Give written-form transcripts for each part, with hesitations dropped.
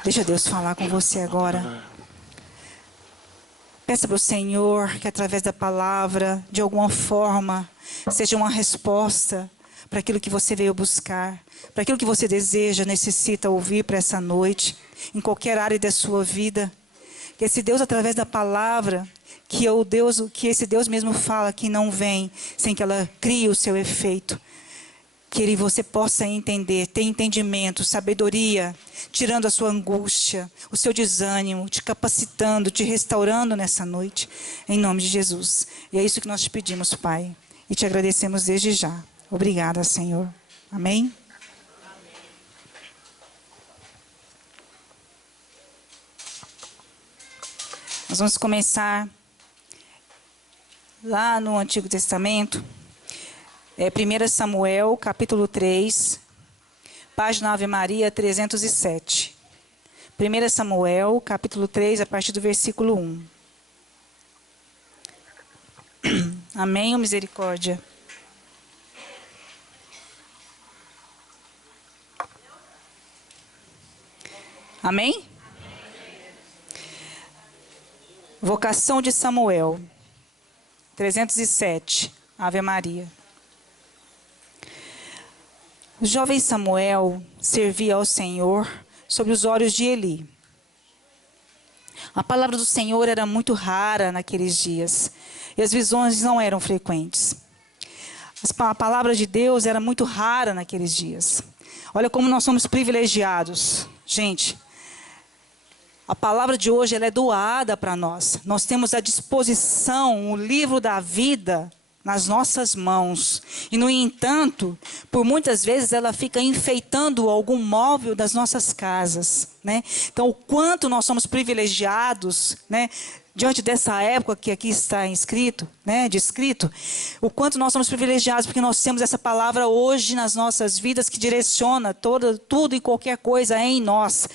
Deixa Deus falar com você agora. Peça para o Senhor que através da palavra, de alguma forma, seja uma resposta para aquilo que você veio buscar, para aquilo que você deseja, necessita ouvir para essa noite, em qualquer área da sua vida. Que esse Deus, através da palavra, que esse Deus mesmo fala que não vem sem que ela crie o seu efeito. Que você possa entender, ter entendimento, sabedoria, tirando a sua angústia, o seu desânimo, te capacitando, te restaurando nessa noite, em nome de Jesus. E é isso que nós te pedimos, Pai, e te agradecemos desde já. Obrigada, Senhor. Amém? Nós vamos começar lá no Antigo Testamento. 1 Samuel, capítulo 3, página Ave Maria 307. 1 Samuel, capítulo 3, a partir do versículo 1. Amém ou misericórdia? Amém? Vocação de Samuel, 307, Ave Maria. O jovem Samuel servia ao Senhor sob os olhos de Eli. A palavra do Senhor era muito rara naqueles dias, e as visões não eram frequentes. A palavra de Deus era muito rara naqueles dias. Olha como nós somos privilegiados. Gente, a palavra de hoje ela é doada para nós. Nós temos à disposição o livro da vida nas nossas mãos. E, no entanto, por muitas vezes ela fica enfeitando algum móvel das nossas casas, né? Então, o quanto nós somos privilegiados, né? Diante dessa época que aqui está escrito, né? Descrito, o quanto nós somos privilegiados porque nós temos essa palavra hoje nas nossas vidas que direciona tudo e qualquer coisa em nós.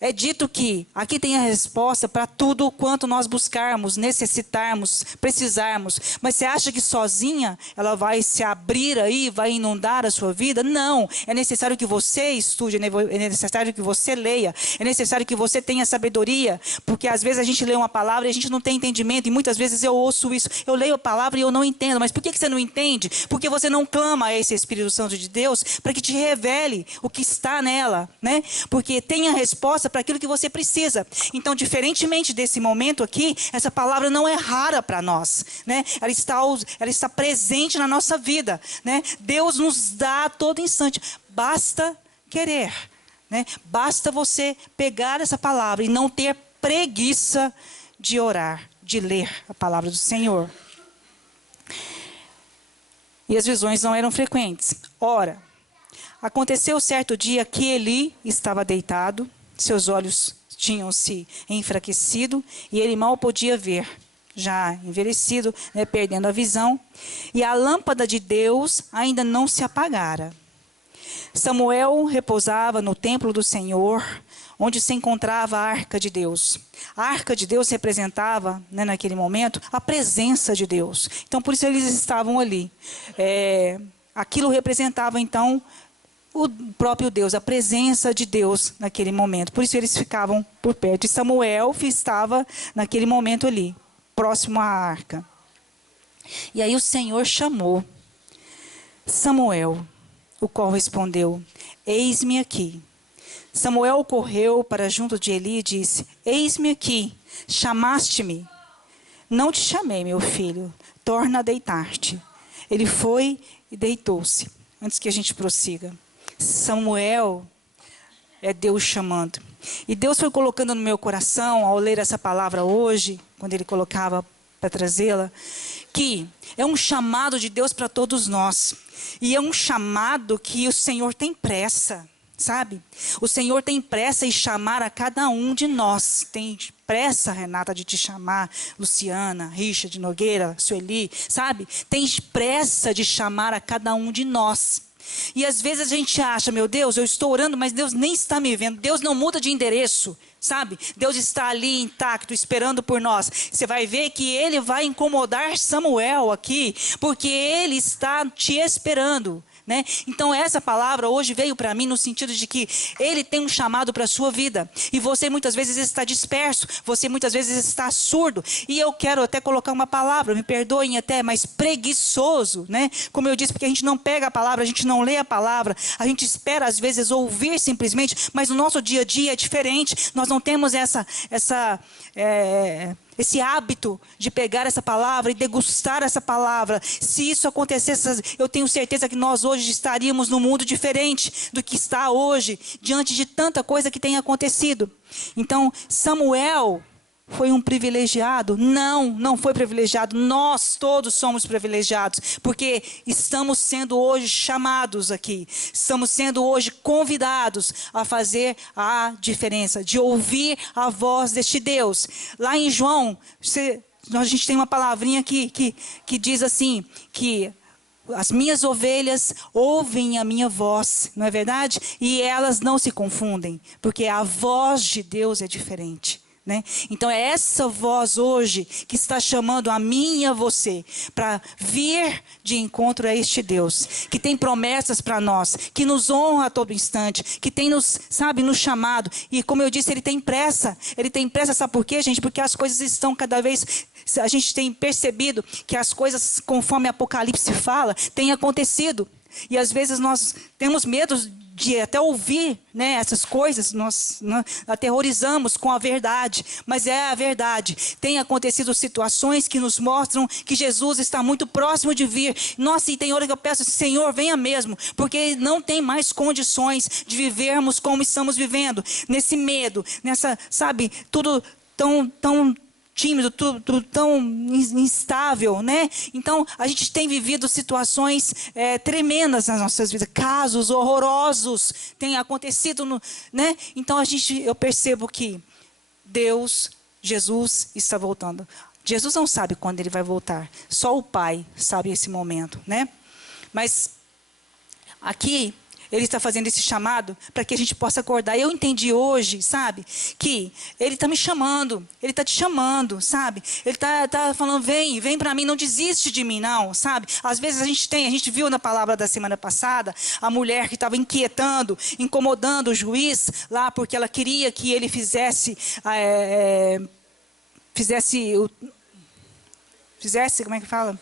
É dito que aqui tem a resposta para tudo quanto nós buscarmos, necessitarmos, precisarmos. Mas você acha que sozinha ela vai se abrir aí, vai inundar a sua vida? Não. É necessário que você estude, é necessário que você leia, é necessário que você tenha sabedoria, porque às vezes a gente lê uma palavra e a gente não tem entendimento, e muitas vezes eu ouço isso, eu leio a palavra e eu não entendo. Mas por que você não entende? Porque você não clama a esse Espírito Santo de Deus para que te revele o que está nela, né? Porque tem a resposta para aquilo que você precisa. Então, diferentemente desse momento aqui, essa palavra não é rara para nós, né? Ela está presente na nossa vida, né? Deus nos dá a todo instante. Basta querer, né? Basta você pegar essa palavra e não ter preguiça de orar, de ler a palavra do Senhor. E as visões não eram frequentes. Ora, aconteceu certo dia que Eli estava deitado, seus olhos tinham se enfraquecido e ele mal podia ver, já envelhecido, né, perdendo a visão. E a lâmpada de Deus ainda não se apagara. Samuel repousava no templo do Senhor, onde se encontrava a arca de Deus. A arca de Deus representava, né, naquele momento, a presença de Deus. Então, por isso eles estavam ali. Aquilo representava, então, o próprio Deus, a presença de Deus naquele momento. Por isso eles ficavam por perto. E Samuel estava naquele momento ali, próximo à arca. E aí o Senhor chamou Samuel, o qual respondeu: eis-me aqui. Samuel correu para junto de Eli e disse: eis-me aqui, chamaste-me? Não te chamei, meu filho, torna a deitar-te. Ele foi e deitou-se. Antes que a gente prossiga. Samuel é Deus chamando. E Deus foi colocando no meu coração, ao ler essa palavra hoje, quando Ele colocava para trazê-la, que é um chamado de Deus para todos nós. E é um chamado que o Senhor tem pressa, sabe? O Senhor tem pressa em chamar a cada um de nós. Tem pressa, Renata, de te chamar, Luciana, Richard, Nogueira, Sueli, sabe? Tem pressa de chamar a cada um de nós. E às vezes a gente acha, meu Deus, eu estou orando, mas Deus nem está me vendo. Deus não muda de endereço, sabe? Deus está ali intacto, esperando por nós. Você vai ver que Ele vai incomodar Samuel aqui, porque Ele está te esperando. né? Então essa palavra hoje veio para mim no sentido de que Ele tem um chamado para a sua vida. E você muitas vezes está disperso, você muitas vezes está surdo. E eu quero até colocar uma palavra, me perdoem até, mas preguiçoso, né? Como eu disse, porque a gente não pega a palavra, a gente não lê a palavra, a gente espera às vezes ouvir simplesmente, mas no nosso dia a dia é diferente. Nós não temos esse hábito de pegar essa palavra e degustar essa palavra. Se isso acontecesse, eu tenho certeza que nós hoje estaríamos num mundo diferente do que está hoje, diante de tanta coisa que tem acontecido. Então, Samuel foi um privilegiado? Não, não foi privilegiado. Nós todos somos privilegiados, porque estamos sendo hoje chamados aqui. Estamos sendo hoje convidados a fazer a diferença, de ouvir a voz deste Deus. Lá em João, a gente tem uma palavrinha que diz assim, que as minhas ovelhas ouvem a minha voz, não é verdade? E elas não se confundem, porque a voz de Deus é diferente. Né? Então é essa voz hoje que está chamando a mim e a você para vir de encontro a este Deus que tem promessas para nós, que nos honra a todo instante, que tem nos chamado. E como eu disse, ele tem pressa, sabe por quê, gente? Porque as coisas estão cada vez, a gente tem percebido que as coisas, conforme Apocalipse fala, têm acontecido. E às vezes nós temos medo de até ouvir, né, essas coisas, nós aterrorizamos com a verdade, mas é a verdade. Tem acontecido situações que nos mostram que Jesus está muito próximo de vir. Nossa, e tem hora que eu peço, Senhor, venha mesmo, porque não tem mais condições de vivermos como estamos vivendo, nesse medo, nessa, tudo tão tímido, tudo tão instável, né? Então, a gente tem vivido situações tremendas nas nossas vidas, casos horrorosos têm acontecido, né? Então, eu percebo que Jesus está voltando. Jesus não sabe quando ele vai voltar, só o Pai sabe esse momento, né? Mas aqui ele está fazendo esse chamado para que a gente possa acordar. Eu entendi hoje, que ele está me chamando, ele está te chamando, Ele está falando, vem para mim, não desiste de mim, não, Às vezes a gente viu na palavra da semana passada, a mulher que estava incomodando o juiz lá, porque ela queria que ele fizesse, como é que fala?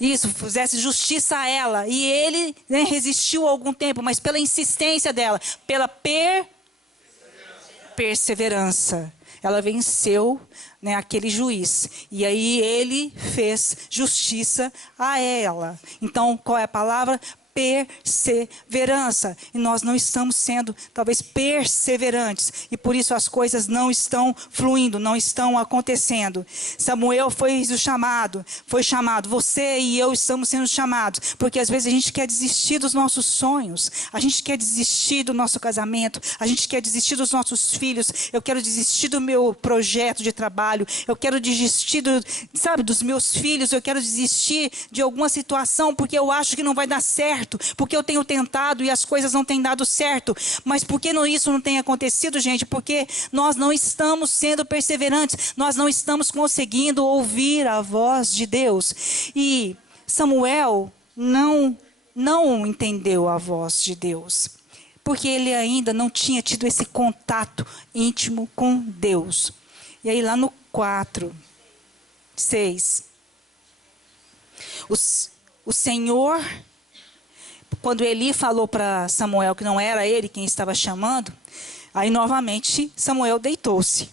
Isso, fizesse justiça a ela. E ele, né, resistiu algum tempo, mas pela insistência dela, pela perseverança, ela venceu, né, aquele juiz. E aí ele fez justiça a ela. Então, qual é a palavra? Perseverança. E nós não estamos sendo, talvez, perseverantes. E por isso as coisas não estão fluindo, não estão acontecendo. Samuel foi chamado. Você e eu estamos sendo chamados. Porque às vezes a gente quer desistir dos nossos sonhos. A gente quer desistir do nosso casamento. A gente quer desistir dos nossos filhos. Eu quero desistir do meu projeto de trabalho. Eu quero desistir dos meus filhos. Eu quero desistir de alguma situação porque eu acho que não vai dar certo. Porque eu tenho tentado e as coisas não têm dado certo. Mas por que isso não tem acontecido, gente? Porque nós não estamos sendo perseverantes. Nós não estamos conseguindo ouvir a voz de Deus. E Samuel não entendeu a voz de Deus. Porque ele ainda não tinha tido esse contato íntimo com Deus. E aí lá no 4:6, o Senhor, quando Eli falou para Samuel que não era ele quem estava chamando, aí novamente Samuel deitou-se.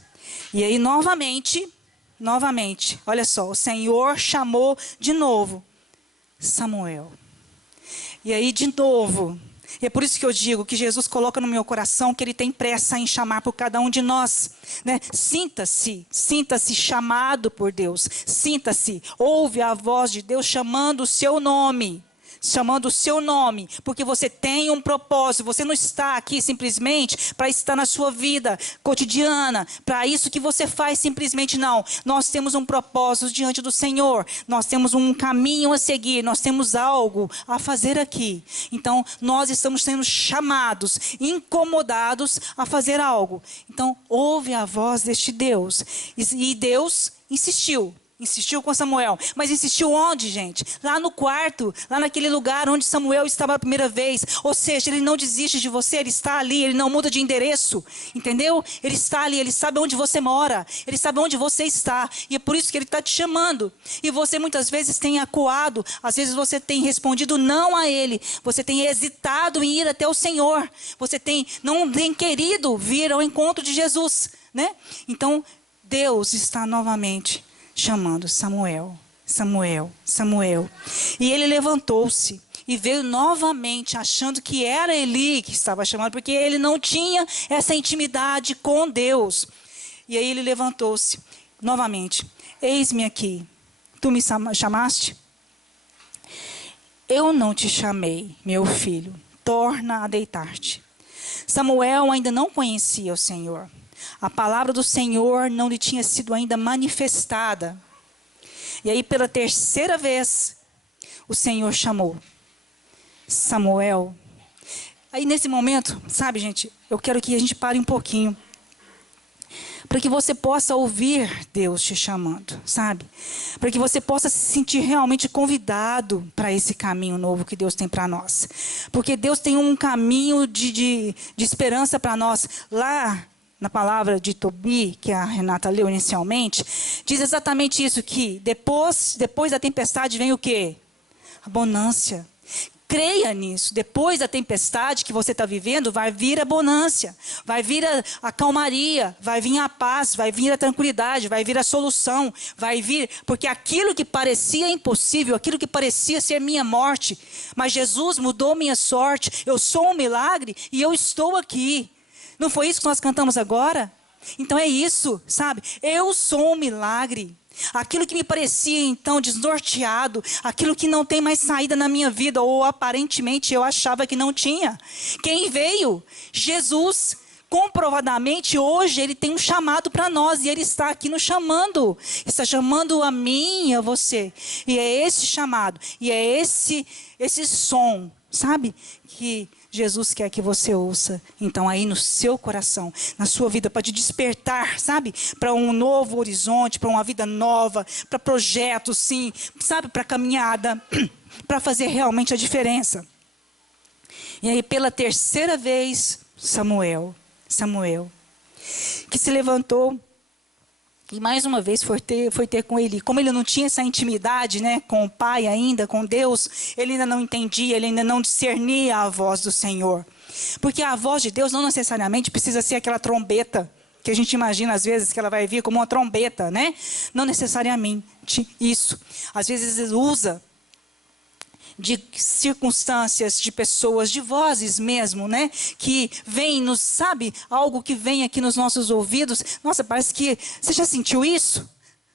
E aí novamente, olha só, o Senhor chamou de novo Samuel. E aí de novo, e é por isso que eu digo que Jesus coloca no meu coração que ele tem pressa em chamar por cada um de nós, né? Sinta-se chamado por Deus, ouve a voz de Deus chamando o seu nome, porque você tem um propósito. Você não está aqui simplesmente para estar na sua vida cotidiana, para isso que você faz simplesmente, não. Nós temos um propósito diante do Senhor, nós temos um caminho a seguir, nós temos algo a fazer aqui. Então nós estamos sendo chamados, incomodados a fazer algo. Então ouve a voz deste Deus. E Deus insistiu. Insistiu com Samuel. Mas insistiu onde, gente? Lá no quarto, lá naquele lugar onde Samuel estava a primeira vez. Ou seja, ele não desiste de você, ele está ali, ele não muda de endereço. Entendeu? Ele está ali, ele sabe onde você mora, ele sabe onde você está. E é por isso que ele está te chamando. E você muitas vezes tem acuado, às vezes você tem respondido não a ele. Você tem hesitado em ir até o Senhor. Você não tem querido vir ao encontro de Jesus, né? Então, Deus está novamente chamando Samuel, Samuel, Samuel. E ele levantou-se e veio novamente achando que era Eli que estava chamando, porque ele não tinha essa intimidade com Deus. E aí ele levantou-se novamente. Eis-me aqui. Tu me chamaste? Eu não te chamei, meu filho. Torna a deitar-te. Samuel ainda não conhecia o Senhor. A palavra do Senhor não lhe tinha sido ainda manifestada. E aí, pela terceira vez, o Senhor chamou Samuel. Aí, nesse momento, sabe, gente, eu quero que a gente pare um pouquinho. Para que você possa ouvir Deus te chamando, sabe? Para que você possa se sentir realmente convidado para esse caminho novo que Deus tem para nós. Porque Deus tem um caminho de esperança para nós. Lá, na palavra de Tobi, que a Renata leu inicialmente, diz exatamente isso, que depois da tempestade vem o quê? A bonância. Creia nisso. Depois da tempestade que você está vivendo, vai vir a bonância, vai vir a calmaria, vai vir a paz, vai vir a tranquilidade, vai vir a solução, vai vir, porque aquilo que parecia impossível, aquilo que parecia ser minha morte, mas Jesus mudou minha sorte, eu sou um milagre e eu estou aqui. Não foi isso que nós cantamos agora? Então é isso, sabe? Eu sou um milagre. Aquilo que me parecia então desnorteado, aquilo que não tem mais saída na minha vida, ou aparentemente eu achava que não tinha. Quem veio? Jesus. Comprovadamente hoje ele tem um chamado para nós e ele está aqui nos chamando. Está chamando a mim e a você. E é esse chamado, e é esse som, sabe? Que Jesus quer que você ouça, então aí no seu coração, na sua vida, para te despertar, sabe? Para um novo horizonte, para uma vida nova, para projetos, sim, sabe? Para caminhada, para fazer realmente a diferença. E aí pela terceira vez, Samuel, que se levantou e mais uma vez foi ter com ele. Como ele não tinha essa intimidade, né, com o pai ainda, com Deus, ele ainda não entendia, ele ainda não discernia a voz do Senhor. Porque a voz de Deus não necessariamente precisa ser aquela trombeta, que a gente imagina às vezes que ela vai vir como uma trombeta, né? Não necessariamente isso. Às vezes ele usa de circunstâncias, de pessoas, de vozes mesmo, né? Que vem nos, sabe, algo que vem aqui nos nossos ouvidos. Nossa, parece que, você já sentiu isso?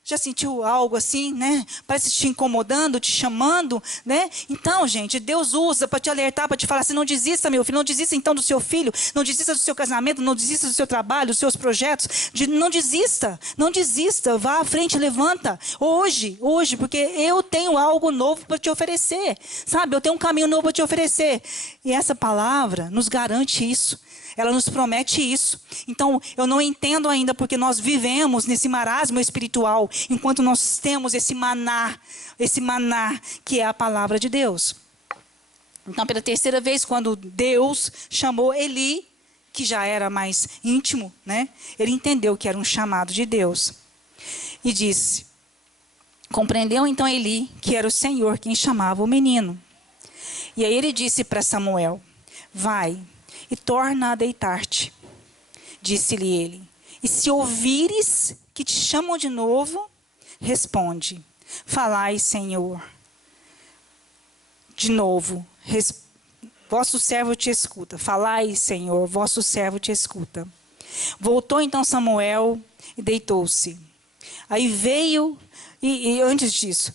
Já sentiu algo assim, né? Parece te incomodando, te chamando, né? Então, gente, Deus usa para te alertar, para te falar assim, não desista, meu filho, não desista então do seu filho, não desista do seu casamento, não desista do seu trabalho, dos seus projetos, não desista, vá à frente, levanta, hoje, porque eu tenho algo novo para te oferecer, sabe? Eu tenho um caminho novo para te oferecer. E essa palavra nos garante isso. Ela nos promete isso. Então, eu não entendo ainda porque nós vivemos nesse marasmo espiritual, enquanto nós temos esse maná que é a palavra de Deus. Então, pela terceira vez, quando Deus chamou Eli, que já era mais íntimo, né? Ele entendeu que era um chamado de Deus. E disse, compreendeu então Eli que era o Senhor quem chamava o menino. E aí ele disse para Samuel, vai e torna a deitar-te, disse-lhe ele. E se ouvires que te chamam de novo, responde, falai, Senhor. De novo, vosso servo te escuta. Falai, Senhor, vosso servo te escuta. Voltou então Samuel e deitou-se. Aí veio... E antes disso,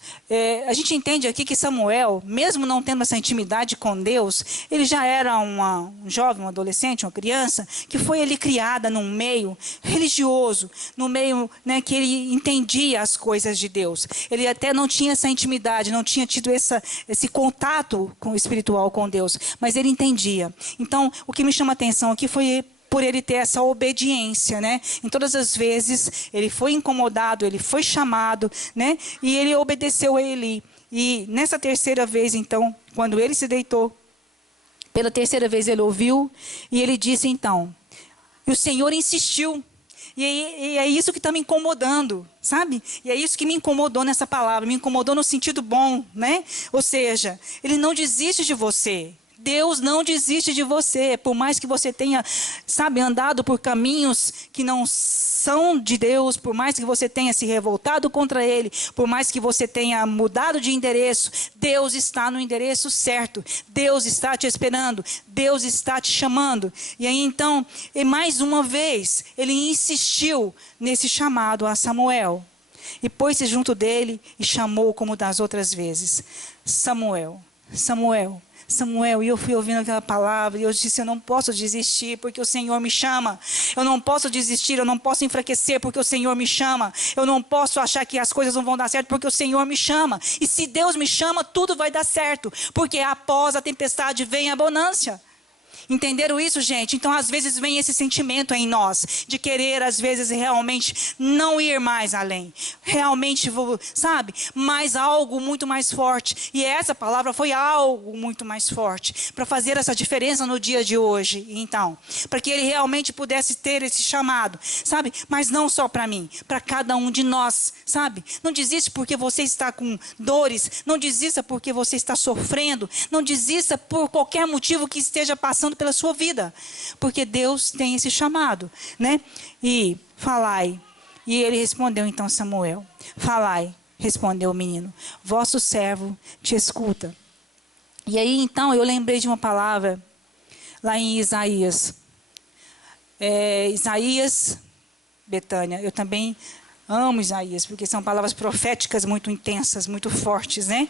a gente entende aqui que Samuel, mesmo não tendo essa intimidade com Deus, ele já era um jovem, um adolescente, uma criança, que foi ali criada num meio religioso, num meio, né, que ele entendia as coisas de Deus. Ele até não tinha essa intimidade, não tinha tido esse contato com o espiritual com Deus, mas ele entendia. Então, o que me chama a atenção aqui foi por ele ter essa obediência, né? Em todas as vezes, ele foi incomodado, ele foi chamado, né? E ele obedeceu a Eli. E nessa terceira vez, então, quando ele se deitou, pela terceira vez ele ouviu, e ele disse então, e o Senhor insistiu. E é isso que está me incomodando, sabe? E é isso que me incomodou nessa palavra, me incomodou no sentido bom, né? Ou seja, ele não desiste de você. Deus não desiste de você, por mais que você tenha, sabe, andado por caminhos que não são de Deus, por mais que você tenha se revoltado contra Ele, por mais que você tenha mudado de endereço, Deus está no endereço certo, Deus está te esperando, Deus está te chamando. E aí então, e mais uma vez, ele insistiu nesse chamado a Samuel, e pôs-se junto dele e chamou como das outras vezes, Samuel, Samuel. Samuel, e eu fui ouvindo aquela palavra, e eu disse, eu não posso desistir, porque o Senhor me chama. Eu não posso desistir, eu não posso enfraquecer, porque o Senhor me chama. Eu não posso achar que as coisas não vão dar certo, porque o Senhor me chama. E se Deus me chama, tudo vai dar certo, porque após a tempestade vem a bonança. Entenderam isso, gente? Então, às vezes, vem esse sentimento em nós, de querer, às vezes, realmente não ir mais além. Realmente, sabe? Mas algo muito mais forte. E essa palavra foi algo muito mais forte, para fazer essa diferença no dia de hoje. Então, para que ele realmente pudesse ter esse chamado, sabe? Mas não só para mim, para cada um de nós, sabe? Não desista porque você está com dores, não desista porque você está sofrendo, não desista por qualquer motivo que esteja passando pela sua vida, porque Deus tem esse chamado, né? E falai, e ele respondeu então Samuel, falai, respondeu o menino, vosso servo te escuta. E aí então eu lembrei de uma palavra lá em Isaías, Betânia, eu também amo Isaías, porque são palavras proféticas muito intensas, muito fortes, né?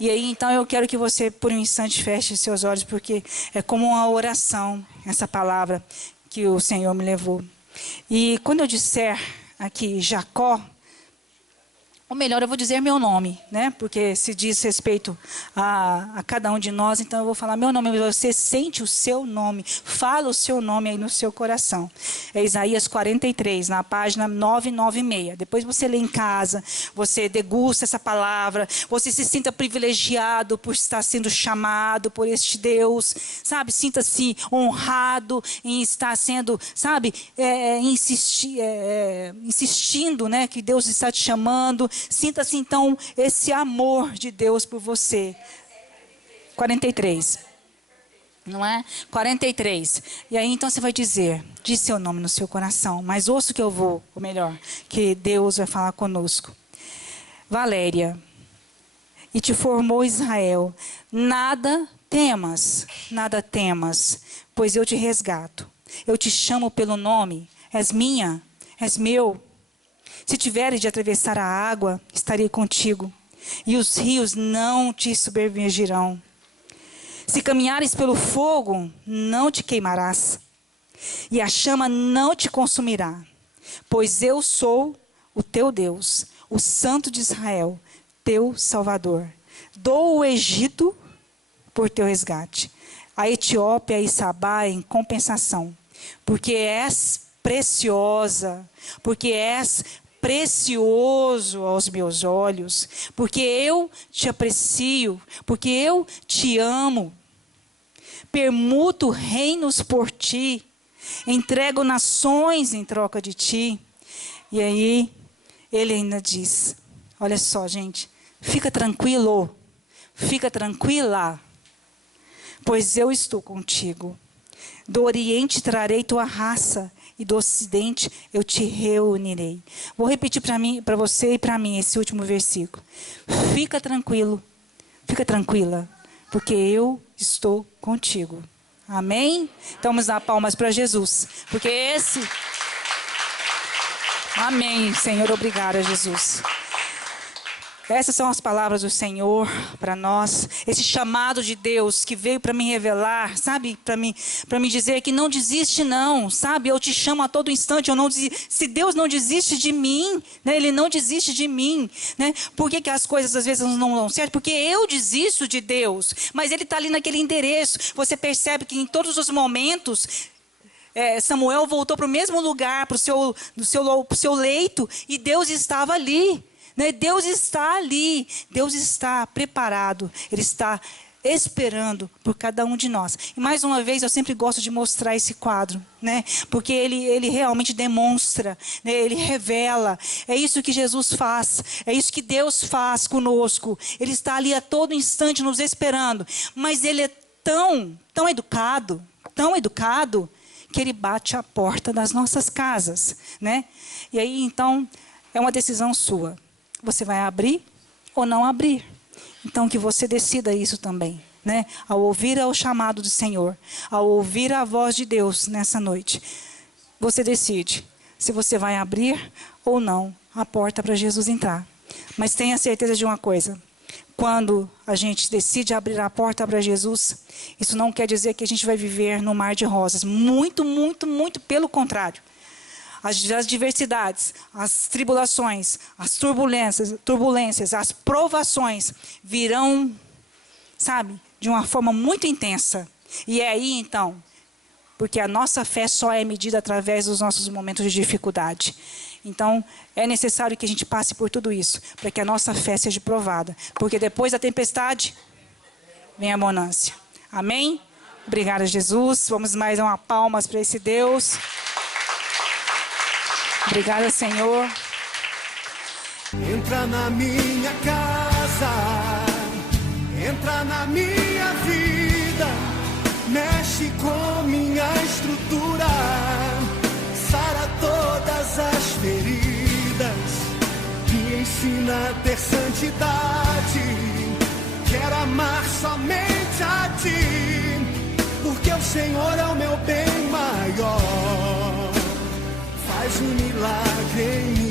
E aí, então, eu quero que você, por um instante, feche seus olhos, porque é como uma oração, essa palavra que o Senhor me levou. E quando eu disser aqui Jacó, ou melhor, eu vou dizer meu nome, né? Porque se diz respeito a cada um de nós, então eu vou falar meu nome. Você sente o seu nome, fala o seu nome aí no seu coração. É Isaías 43, na página 996. Depois você lê em casa, você degusta essa palavra, você se sinta privilegiado por estar sendo chamado por este Deus, sabe? Sinta-se honrado em estar sendo, sabe? Insistindo, né? Que Deus está te chamando. Sinta-se então esse amor de Deus por você. 43. Não é? 43. E aí então você vai dizer, diz seu nome no seu coração, mas ouça que eu vou, ou melhor, que Deus vai falar conosco. Valéria, e te formou Israel, nada temas, pois eu te resgato. Eu te chamo pelo nome, és minha, és meu. Se tiveres de atravessar a água, estarei contigo, e os rios não te submergirão. Se caminhares pelo fogo, não te queimarás, e a chama não te consumirá, pois eu sou o teu Deus, o Santo de Israel, teu Salvador. Dou o Egito por teu resgate, a Etiópia e Sabá em compensação, porque és preciosa, porque és precioso aos meus olhos, porque eu te aprecio, porque eu te amo. Permuto reinos por ti, entrego nações em troca de ti. E aí, ele ainda diz, olha só, gente, fica tranquilo, fica tranquila, pois eu estou contigo. Do Oriente trarei tua raça, e do Ocidente eu te reunirei. Vou repetir para você e para mim esse último versículo. Fica tranquilo, fica tranquila, porque eu estou contigo. Amém? Então vamos dar palmas para Jesus, porque esse... Amém, Senhor, obrigada, Jesus. Essas são as palavras do Senhor para nós. Esse chamado de Deus que veio para me revelar, sabe? Para me dizer que não desiste não, sabe? Eu te chamo a todo instante. Se Deus não desiste de mim, né? Ele não desiste de mim, né? Por que as coisas às vezes não dão certo? Porque eu desisto de Deus. Mas Ele está ali naquele endereço. Você percebe que em todos os momentos... Samuel voltou para o mesmo lugar, para o seu leito, e Deus estava ali. Né? Deus está ali, Deus está preparado, Ele está esperando por cada um de nós. E mais uma vez, eu sempre gosto de mostrar esse quadro, né? Porque ele realmente demonstra, né? Ele revela. É isso que Jesus faz, é isso que Deus faz conosco. Ele está ali a todo instante nos esperando, mas Ele é tão educado, que Ele bate a porta das nossas casas, né? E aí, então, é uma decisão sua. Você vai abrir ou não abrir? Então, que você decida isso também, né? Ao ouvir o chamado do Senhor, ao ouvir a voz de Deus nessa noite, você decide se você vai abrir ou não a porta para Jesus entrar. Mas tenha certeza de uma coisa: quando a gente decide abrir a porta para Jesus, isso não quer dizer que a gente vai viver no mar de rosas. Muito, muito, muito pelo contrário. As adversidades, as tribulações, as turbulências, as provações virão, sabe, de uma forma muito intensa. E é aí, então, porque a nossa fé só é medida através dos nossos momentos de dificuldade. Então, é necessário que a gente passe por tudo isso, para que a nossa fé seja provada. Porque depois da tempestade, vem a bonança. Amém? Obrigada, Jesus. Vamos mais uma palmas para esse Deus. Obrigada, Senhor. Entra na minha casa, entra na minha vida, mexe com minha estrutura, sara todas as feridas, me ensina a ter santidade. Quero amar somente a Ti, porque o Senhor é o meu bem maior. Faz um milagre em mim.